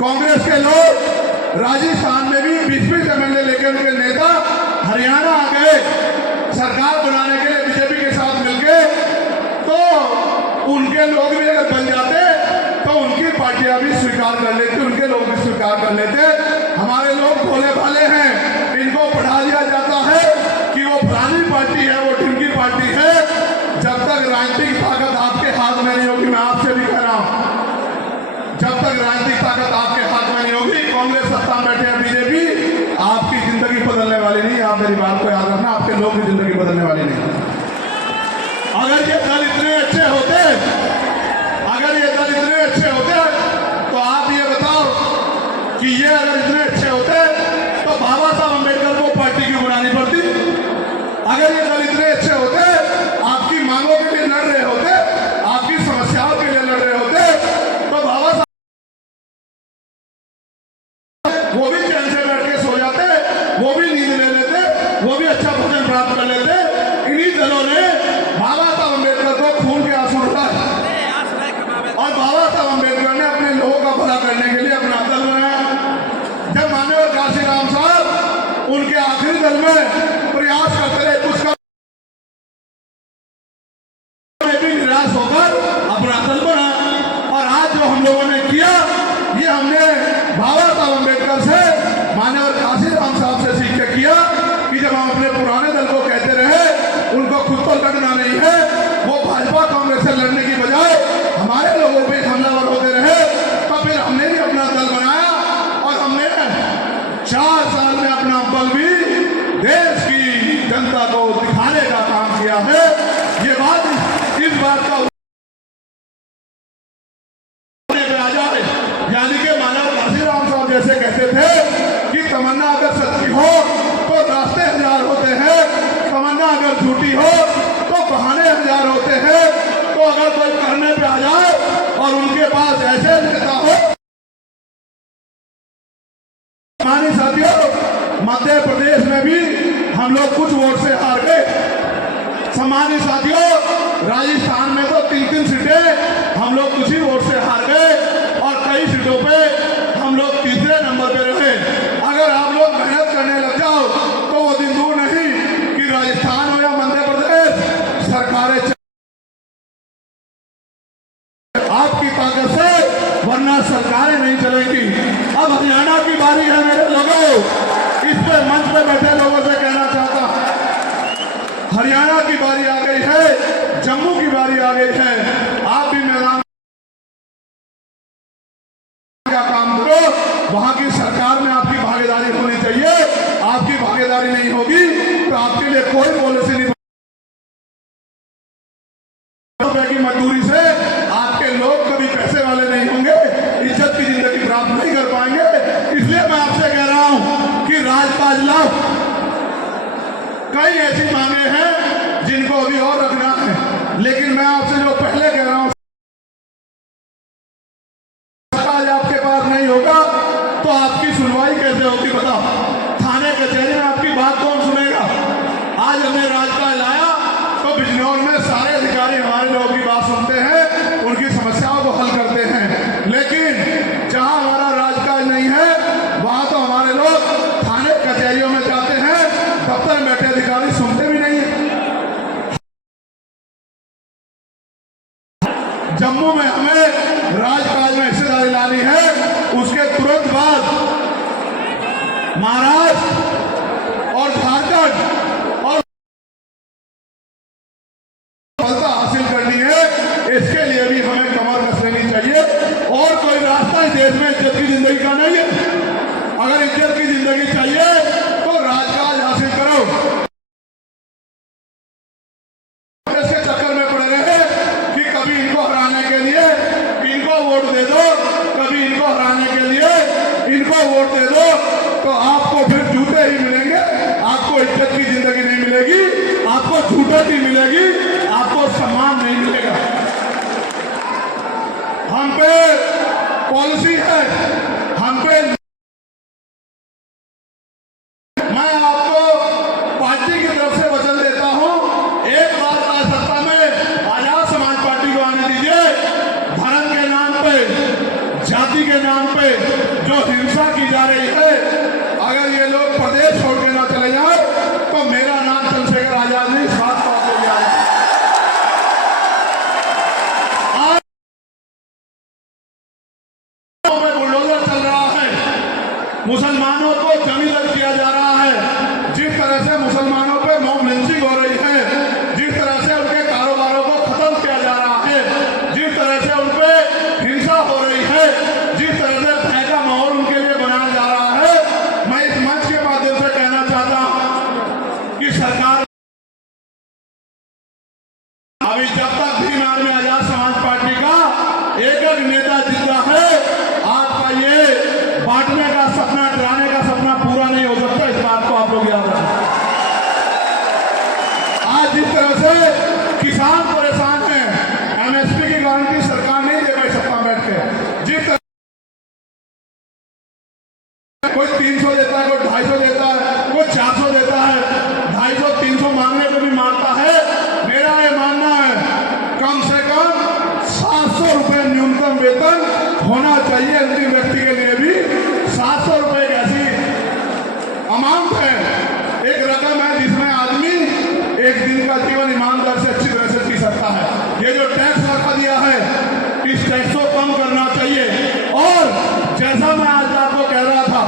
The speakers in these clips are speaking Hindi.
कांग्रेस के लोग राजस्थान में भी 20-20 एमएलए लेकर उनके नेता हरियाणा आ गए सरकार बनाने के लिए बीजेपी के साथ मिलके, तो उनके लोग भी अगर बन जाते तो उनकी पार्टियां भी स्वीकार कर लेते, उनके लोग भी स्वीकार कर लेते। हमारे लोग भोले भाले हैं, इनको पढ़ा दिया जाता है कि वो फलानी पार्टी है, वो ढिमकी पार्टी है। जब तक राजनीतिक ताकत आपके हाथ में नहीं होगी, मैं आपसे भी कह रहा हूं, जब तक राजनीतिक ताकत आपके हाथ में नहीं होगी, कांग्रेस सत्ता में बैठे हैं बीजेपी, आपकी जिंदगी बदलने वाली नहीं। आप मेरी बात को याद रखना, आपके लोग की जिंदगी बदलने वाली नहीं। अगर ये दल इतने अच्छे होते, अगर ये दल इतने अच्छे होते, तो आप ये बताओ कि ये अगर इतने अच्छे होते तो बाबा साहब अम्बेडकर को पार्टी क्यों बनानी पड़ती? अगर ये दल इतने अच्छे होते, आपकी मांगों के लिए लड़ रहे होते, आपकी समस्याओं के लिए लड़ रहे होते, तो बाबा साहब वो भी चैन से बैठ के सो जाते, वो भी नींद ले लेते, वो भी अच्छा भोजन प्राप्त कर लेते। इन्हीं दलों ने बाबा साहब अम्बेडकर को खून के आंसू रुलाए और बाबा साहब अम्बेडकर ने अपने लोगों का भला करने के लिए अपना दल बनाया। जब माननीय काशीराम साहब उनके आखिरी दल में प्रयास करते रहे, कुछ भी निराश होकर अपना दल बना। और आज जो हम लोगों ने किया, ये हमने बाबा साहब अम्बेडकर से, माननीय काशीराम साहब से सीख के किया कि जब हम अपने पुराने दल को कहते रहे उनको खुद तो लड़ना नहीं है, वो भाजपा कांग्रेस से लड़ने की बजाय हमारे लोगों पे हमलावर होते रहे, तो फिर हमने भी अपना दल बनाया और हमने 4 साल में अपना बल भी देश की जनता को दिखाने का काम किया है। ये बात, इस बात का आ जाए, यानी कि मानव काशीराम साहब जैसे कहते थे कि तमन्ना अगर सच्ची हो तो रास्ते हजार होते हैं, तमन्ना अगर झूठी हो तो बहाने हजार होते हैं। तो अगर कोई करने पे आ जाए और उनके पास ऐसे नेता हो, मानी साथियों, मध्य प्रदेश में भी हम लोग कुछ वोट से हार गए। सम्मानित साथियों, राजस्थान में तो 3-3 सीटें हम लोग कुछ ही वोट से हार गए और कई सीटों पे हम लोग तीसरे नंबर पे रहे। अगर आप लोग मेहनत करने लग जाओ तो वो दिन दूर नहीं कि राजस्थान हो या मध्य प्रदेश, सरकारें आपकी ताकत से, वरना सरकारें नहीं चलेंगी। अब हरियाणा की बारी है मेरे लोगों, इस पे मंच पे बैठे लोगों से कहना चाहता हूं, हरियाणा की बारी आ गई है, जम्मू की बारी आ गई है। आप भी मैदान का काम करो, वहां की सरकार में आपकी भागीदारी होनी चाहिए। आपकी भागीदारी नहीं होगी तो आपके लिए कोई पॉलिसी नहीं। रुपए की मजदूरी से आपके लोग कभी पैसे वाले नहीं होंगे, इज्जत की जिंदगी प्राप्त नहीं कर पाएंगे। इसलिए मैं आपसे कह रहा हूं कि राजकाज लाओ। कई ऐसी मांगे हैं जिनको अभी और रखना है, लेकिन मैं आपसे जो पहले कह रहा हूं, आज आपके पास नहीं होगा तो आपकी सुनवाई कैसे होगी बताओ? थाने कचहरी में आपकी बात कौन सुनेगा? आज हमने राजकाज लाया तो बिजनौर में सारे अधिकारी हमारे लोगों की बात सुनते हैं, उनकी समस्याओं को हल करते हैं। लेकिन जहां हमारा राजकाज नहीं है, वहां तो हमारे लोग थाने कचहरियों में जाते हैं, दफ्तर में बैठे अधिकारी सुनते भी नहीं है। जम्मू में हमें राजकाज में हिस्सेदारी लानी है, उसके तुरंत बाद महाराष्ट्र और झारखंड और सफलता हासिल करनी है। इसके लिए भी हमें कमर कस लेनी चाहिए और कोई रास्ता इस देश में इज्जत की जिंदगी का नहीं है। अगर इज्जत की जिंदगी चाहिए तो राजकाज हासिल करो। इसके चक्कर में पड़े रहे कि कभी इनको हराने के लिए इनको वोट दे दो, कभी इनको हराने के लिए इनको वोट दे दो, तो आपको फिर झूठे ही मिलेंगे। आपको इज्जत की जिंदगी नहीं मिलेगी, आपको झूठे ही मिलेगी, आपको सम्मान नहीं मिलेगा। हम पे पॉलिसी है, हम पे हिंसा की जा रही है। अगर ये लोग प्रदेश छोड़ के ना चले जाए तो मेरा नाम चंद्रशेखर आजाद नहीं, साथ साथ हो गया। बुलडोजर चल रहा है, मुसलमानों को जमीन दर्ज किया जा रहा है। जिस तरह से मुसलमानों पे मॉब लिंचिंग हो रही है, जिस तरह से उनके कारोबारों को खत्म किया जा रहा है, जिस तरह से उन पे हिंसा हो रही है, जिस तरह से भय का माहौल उनके लिए बनाया जा रहा है, मैं इस मंच के माध्यम से कहना चाहता हूं कि सरकार अभी जब तक भी आदमी आजाद समाज पार्टी का एक नेता जिंदा है, आपका ये बांटने का सपना, डराने का सपना पूरा नहीं हो सकता। इस बात को आप लोग याद रखें। आज जिस तरह से किसान परेशान है, एमएसपी की गारंटी सरकार नहीं दे पाई सत्ता बैठ के। जिस तरह कोई 300 देता है, कोई 250 देता है, कोई 400 देता है, 250 300 मांगने को भी मारता है। मेरा ये मानना है कम से कम 700 रुपए न्यूनतम वेतन होना चाहिए। अंतिम व्यक्ति के लिए भी 700 रुपए एक ऐसी अमाउंट है, एक रकम है जिसमें आदमी एक दिन का जीवन ईमानदार से अच्छी तरह से जी सकता है। ये जो टैक्स रखा दिया है, इस टैक्स को कम करना चाहिए। और जैसा मैं आज आपको कह रहा था,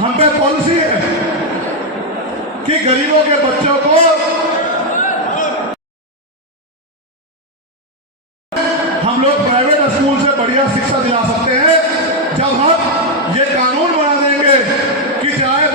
हम पे पॉलिसी है कि गरीबों के बच्चों को हम लोग प्राइवेट स्कूल से बढ़िया शिक्षा दिला सकते हैं। जब हम ये कानून बना देंगे कि चाहे